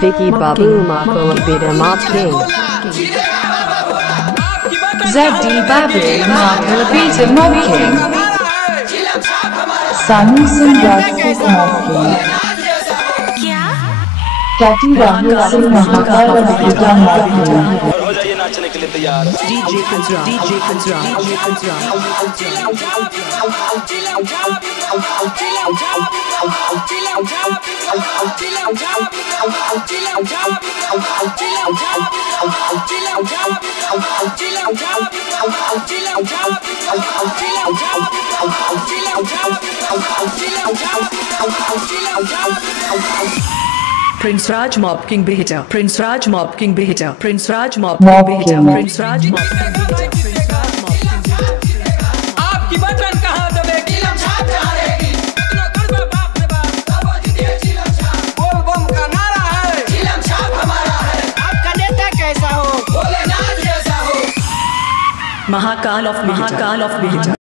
Vicky Babu Makul Bida Mop King ZD Babu Makul Bida Mop King Sunny Singh Rajput Mop King Catty Rahul Singh Mahakal Bida Mop King DJ Kazra, DJ Kazra, DJ Kazra. Prince Raj Mop King Behita, Prince Raj Mop King Behita, Prince Raj Mop Mop King King. Behita, Prince Raj Mop King Behita. आपकी button कहाँ दबेगी लमछाप जहाँ रहेगी इतना गड़बड़ बाप रे बाप बाबा जी दिए चिलम छाप बोल बम का नारा है चिलम छाप हमारा है आपका नेता कैसा हो भोलेनाथ जैसा हो Mahakal of Behita.